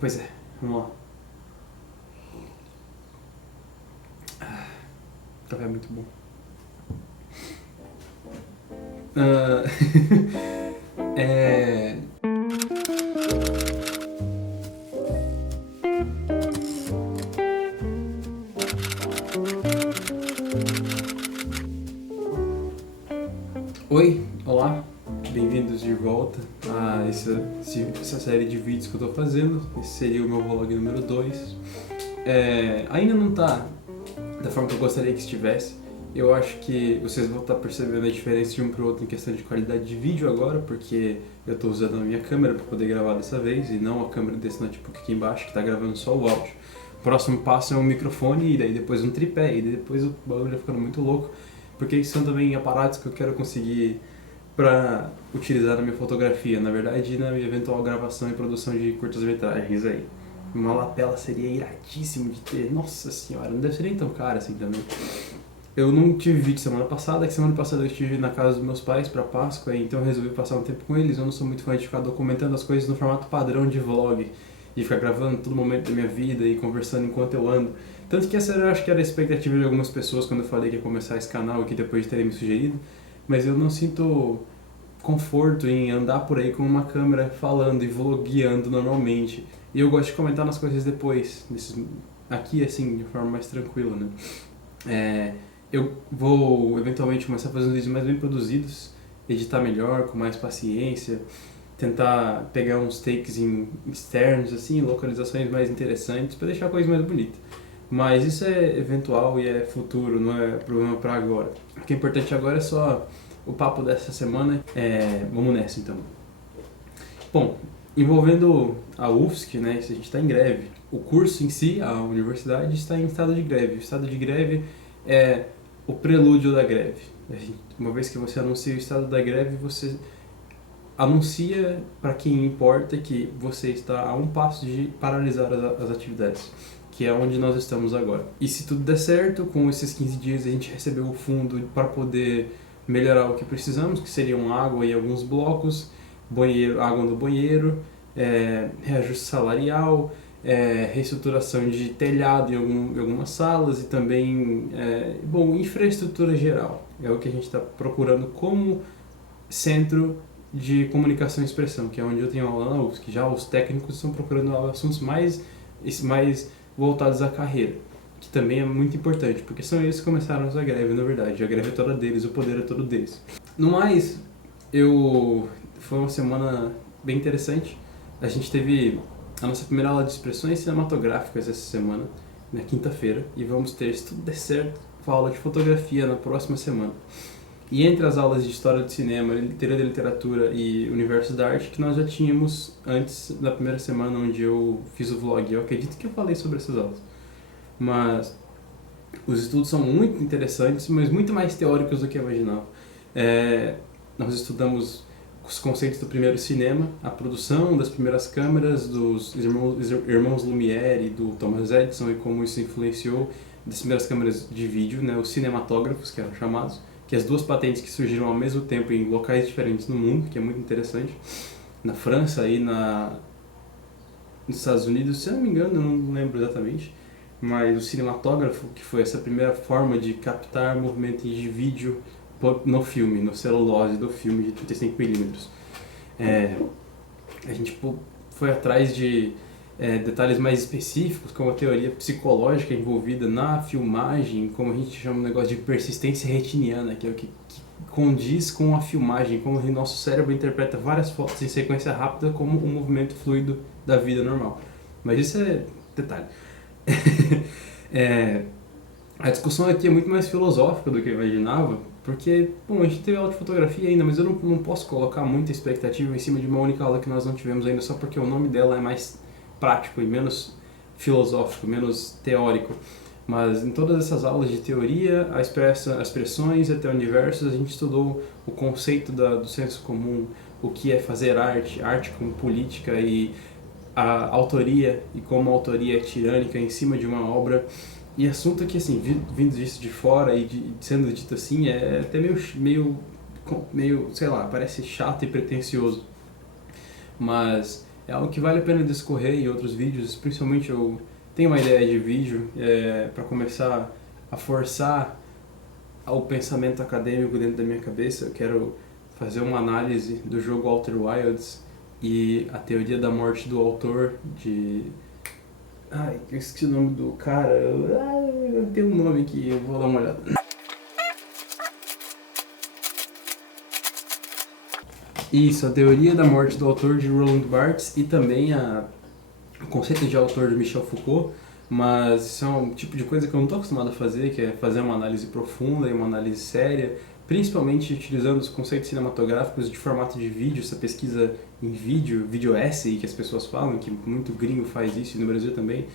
Pois é, vamos lá. Café é muito bom. Ah, é... Oi, olá, bem-vindos de volta a essa série de vídeos que eu tô fazendo. Esse seria o meu vlog número 2. Ainda não tá da forma que eu gostaria que estivesse. Eu acho que vocês vão estar percebendo a diferença de um pro outro em questão de qualidade de vídeo agora, porque eu estou usando a minha câmera para poder gravar dessa vez e não a câmera desse notebook aqui embaixo que está gravando só o áudio. O próximo passo é um microfone e daí depois um tripé e daí depois o bagulho vai ficando muito louco, porque são também aparatos que eu quero conseguir para utilizar na minha fotografia, na verdade, na minha eventual gravação e produção de curtas-metragens aí. Uma lapela seria iradíssimo de ter, nossa senhora, não deve ser nem tão cara assim também. Eu não tive vídeo semana passada, que semana passada eu estive na casa dos meus pais pra Páscoa, então eu resolvi passar um tempo com eles. Eu não sou muito fã de ficar documentando as coisas no formato padrão de vlog, e ficar gravando todo momento da minha vida e conversando enquanto eu ando. Tanto que essa eu acho que era a expectativa de algumas pessoas quando eu falei que ia começar esse canal aqui depois de terem me sugerido, mas eu não sinto conforto em andar por aí com uma câmera falando e vlogueando normalmente. E eu gosto de comentar nas coisas depois, aqui assim, de forma mais tranquila, né? Eu vou eventualmente começar a fazer uns vídeos mais bem produzidos, editar melhor, com mais paciência, tentar pegar uns takes externos, assim, localizações mais interessantes, para deixar a coisa mais bonita. Mas isso é eventual e é futuro, não é problema para agora. O que é importante agora é só o papo dessa semana. Vamos nessa então. Bom, envolvendo a UFSC, né, a gente está em greve. O curso em si, a universidade, está em estado de greve. O estado de greve é o prelúdio da greve. Uma vez que você anuncia o estado da greve, você anuncia para quem importa que você está a um passo de paralisar as atividades, que é onde nós estamos agora. E se tudo der certo, com esses 15 dias a gente recebeu o fundo para poder melhorar o que precisamos, que seriam água e alguns blocos, banheiro, água no banheiro, reajuste salarial, reestruturação de telhado em algumas salas e também, infraestrutura geral. É o que a gente está procurando como centro de comunicação e expressão, que é onde eu tenho aula na UFSC. Já os técnicos estão procurando assuntos mais voltados à carreira, que também é muito importante, porque são eles que começaram essa greve, na verdade. A greve é toda deles, o poder é todo deles. No mais, foi uma semana bem interessante. A gente teve a nossa primeira aula de expressões cinematográficas essa semana, na quinta-feira, e vamos ter, se tudo der certo, uma aula de fotografia na próxima semana. E entre as aulas de História do Cinema, Teoria da Literatura e Universo da Arte, que nós já tínhamos antes da primeira semana onde eu fiz o vlog. Eu acredito que eu falei sobre essas aulas. Mas os estudos são muito interessantes, mas muito mais teóricos do que eu imaginava. Nós estudamos os conceitos do primeiro cinema, a produção das primeiras câmeras dos irmãos Lumière e do Thomas Edison e como isso influenciou das primeiras câmeras de vídeo, né, os cinematógrafos, que eram chamados, que as duas patentes que surgiram ao mesmo tempo em locais diferentes no mundo, que é muito interessante, na França e nos Estados Unidos, se eu não me engano, eu não lembro exatamente, mas o cinematógrafo, que foi essa primeira forma de captar movimento de vídeo no filme, no celulose do filme de 35mm. A gente foi atrás de detalhes mais específicos, como a teoria psicológica envolvida na filmagem, como a gente chama o negócio de persistência retiniana, que é o que condiz com a filmagem, como o nosso cérebro interpreta várias fotos em sequência rápida como um movimento fluido da vida normal. Mas isso é detalhe. A discussão aqui é muito mais filosófica do que eu imaginava, porque, a gente teve aula de fotografia ainda, mas eu não posso colocar muita expectativa em cima de uma única aula que nós não tivemos ainda, só porque o nome dela é mais prático e menos filosófico, menos teórico. Mas em todas essas aulas de teoria, as expressões até universos, a gente estudou o conceito do senso comum, o que é fazer arte, arte como política e a autoria e como a autoria é tirânica em cima de uma obra. E assunto que, assim, vindo disso de fora e sendo dito assim, é até meio, sei lá, parece chato e pretensioso. Mas é algo que vale a pena discorrer em outros vídeos, principalmente eu tenho uma ideia de vídeo para começar a forçar o pensamento acadêmico dentro da minha cabeça. Eu quero fazer uma análise do jogo Outer Wilds e a teoria da morte do autor de... Ai, eu esqueci o nome do cara. Tem um nome aqui, eu vou dar uma olhada. Isso, a teoria da morte do autor de Roland Barthes e também o conceito de autor de Michel Foucault, mas isso é um tipo de coisa que eu não estou acostumado a fazer, que é fazer uma análise profunda e uma análise séria, principalmente utilizando os conceitos cinematográficos de formato de vídeo, essa pesquisa em vídeo essay que as pessoas falam, que muito gringo faz isso e no Brasil também,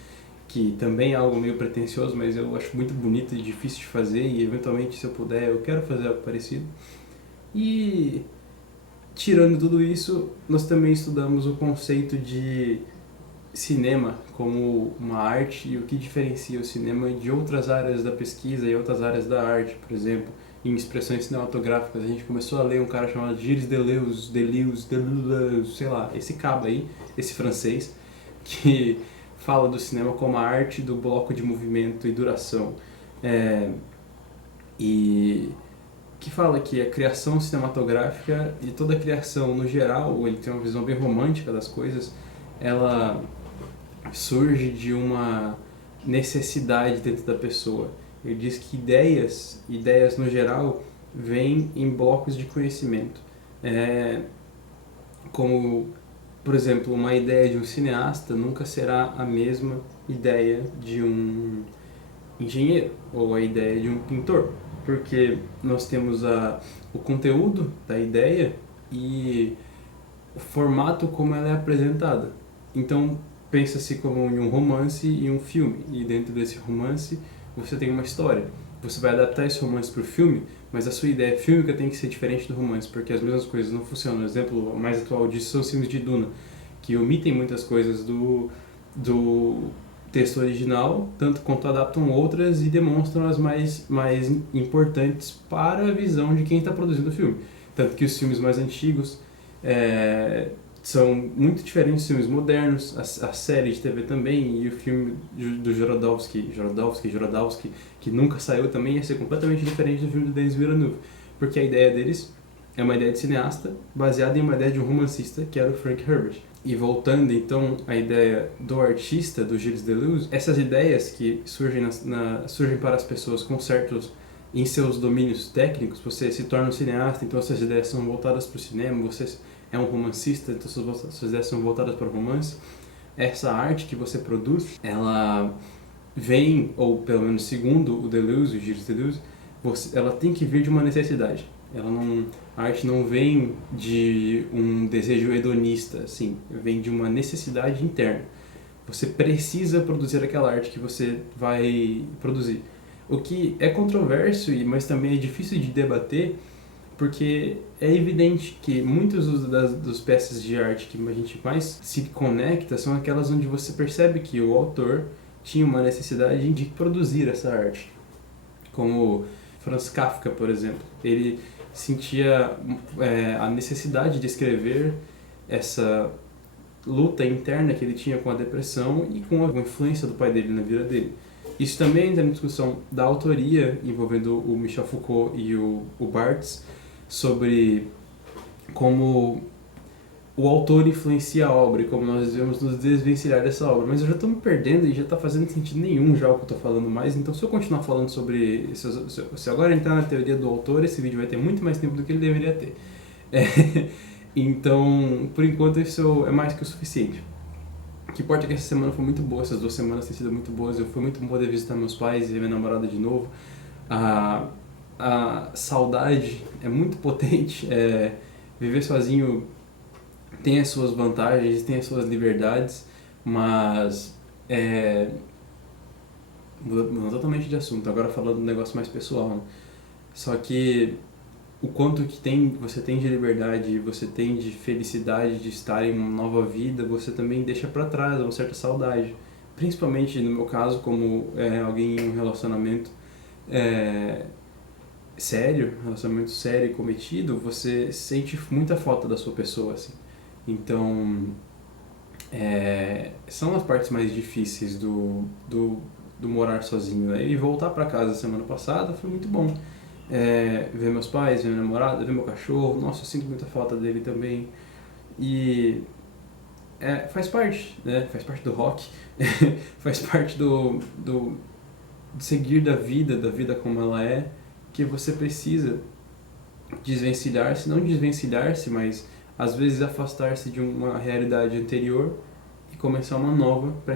que também é algo meio pretensioso, mas eu acho muito bonito e difícil de fazer e eventualmente se eu puder eu quero fazer algo parecido. E tirando tudo isso, nós também estudamos o conceito de cinema como uma arte e o que diferencia o cinema de outras áreas da pesquisa e outras áreas da arte, por exemplo, em expressões cinematográficas. A gente começou a ler um cara chamado Gilles Deleuze, sei lá, esse cabo aí, esse francês, que fala do cinema como a arte do bloco de movimento e duração. E que fala que a criação cinematográfica e toda a criação no geral, ele tem uma visão bem romântica das coisas, ela surge de uma necessidade dentro da pessoa. Ele diz que ideias no geral, vêm em blocos de conhecimento. Como, por exemplo, uma ideia de um cineasta nunca será a mesma ideia de um engenheiro ou a ideia de um pintor, porque nós temos o conteúdo da ideia e o formato como ela é apresentada. Então, pensa-se como em um romance e um filme, e dentro desse romance você tem uma história. Você vai adaptar esse romance para o filme, mas a sua ideia fílmica tem que ser diferente do romance, porque as mesmas coisas não funcionam. O exemplo mais atual disso são os filmes de Duna, que omitem muitas coisas do texto original, tanto quanto adaptam outras e demonstram as mais importantes para a visão de quem está produzindo o filme. Tanto que os filmes mais antigos são muito diferentes dos filmes modernos, a série de TV também, e o filme do Jodorowsky, que nunca saiu também, ia ser completamente diferente do filme do Denis Villeneuve, porque a ideia deles é uma ideia de cineasta baseada em uma ideia de um romancista, que era o Frank Herbert. E voltando então à ideia do artista, do Gilles Deleuze, essas ideias que surgem, surgem para as pessoas com certos, em seus domínios técnicos, você se torna um cineasta, então essas ideias são voltadas para o cinema, você é um romancista, então suas ideias são voltadas para o romance. Essa arte que você produz, ela vem, ou pelo menos segundo o Deleuze, o Gilles Deleuze, ela tem que vir de uma necessidade. A arte não vem de um desejo hedonista, assim, vem de uma necessidade interna. Você precisa produzir aquela arte que você vai produzir. O que é controverso, mas também é difícil de debater, porque é evidente que muitas das peças de arte que a gente mais se conecta são aquelas onde você percebe que o autor tinha uma necessidade de produzir essa arte. Como Franz Kafka, por exemplo. Ele sentia a necessidade de escrever essa luta interna que ele tinha com a depressão e com a influência do pai dele na vida dele. Isso também entra na discussão da autoria envolvendo o Michel Foucault e o Barthes, sobre como o autor influencia a obra e como nós devemos nos desvencilhar dessa obra. Mas eu já estou me perdendo e já está fazendo sentido nenhum já o que eu estou falando mais, então se eu continuar falando sobre... Se agora entrar na teoria do autor, esse vídeo vai ter muito mais tempo do que ele deveria ter. Então, por enquanto, isso é mais que o suficiente. O que importa é que essa semana foi muito boa, essas 2 semanas têm sido muito boas, foi muito bom poder visitar meus pais e minha namorada de novo. A saudade é muito potente, viver sozinho tem as suas vantagens, tem as suas liberdades, mas mudando totalmente de assunto, agora falando de um negócio mais pessoal, né? Só que o quanto que você tem de liberdade, você tem de felicidade de estar em uma nova vida, você também deixa pra trás uma certa saudade. Principalmente no meu caso, como alguém em um relacionamento relacionamento sério e cometido, você sente muita falta da sua pessoa, assim. Então, são as partes mais difíceis do morar sozinho, né? E voltar para casa semana passada foi muito bom. Ver meus pais, ver minha namorada, ver meu cachorro, nossa, eu sinto muita falta dele também. E faz parte, né? Faz parte do rock, faz parte de seguir da vida como ela é, que você precisa desvencilhar-se, não desvencilhar-se, mas às vezes afastar-se de uma realidade anterior e começar uma nova para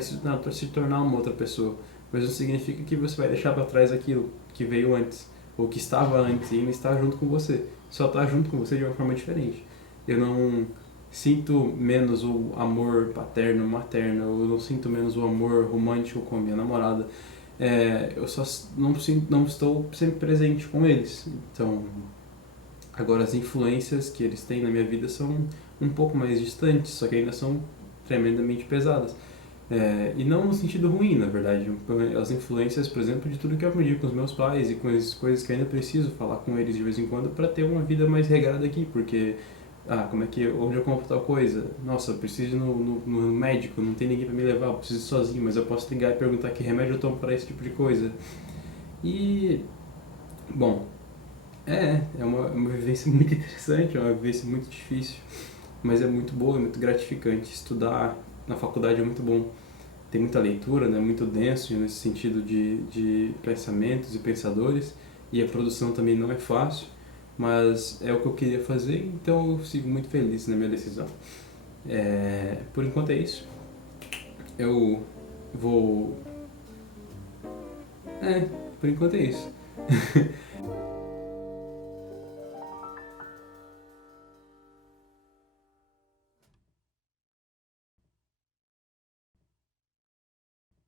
se tornar uma outra pessoa. Mas não significa que você vai deixar para trás aquilo que veio antes, ou que estava antes e ainda está junto com você. Só está junto com você de uma forma diferente. Eu não sinto menos o amor paterno, materno, eu não sinto menos o amor romântico com a minha namorada. Eu só não estou sempre presente com eles. Então, agora as influências que eles têm na minha vida são um pouco mais distantes, só que ainda são tremendamente pesadas. E não no sentido ruim, na verdade. As influências, por exemplo, de tudo que eu aprendi com os meus pais e com as coisas que ainda preciso falar com eles de vez em quando para ter uma vida mais regrada aqui, porque como é que onde eu compro tal coisa? Nossa, eu preciso ir no médico, não tem ninguém para me levar, eu preciso ir sozinho, mas eu posso ligar e perguntar que remédio eu tomo para esse tipo de coisa. E bom, é uma vivência muito interessante, é uma vivência muito difícil, mas é muito boa, é muito gratificante. Estudar na faculdade é muito bom. Tem muita leitura, né? Muito denso nesse sentido de pensamentos e pensadores, e a produção também não é fácil, mas é o que eu queria fazer, então eu sigo muito feliz na minha decisão. Por enquanto é isso. Eu vou... por enquanto é isso.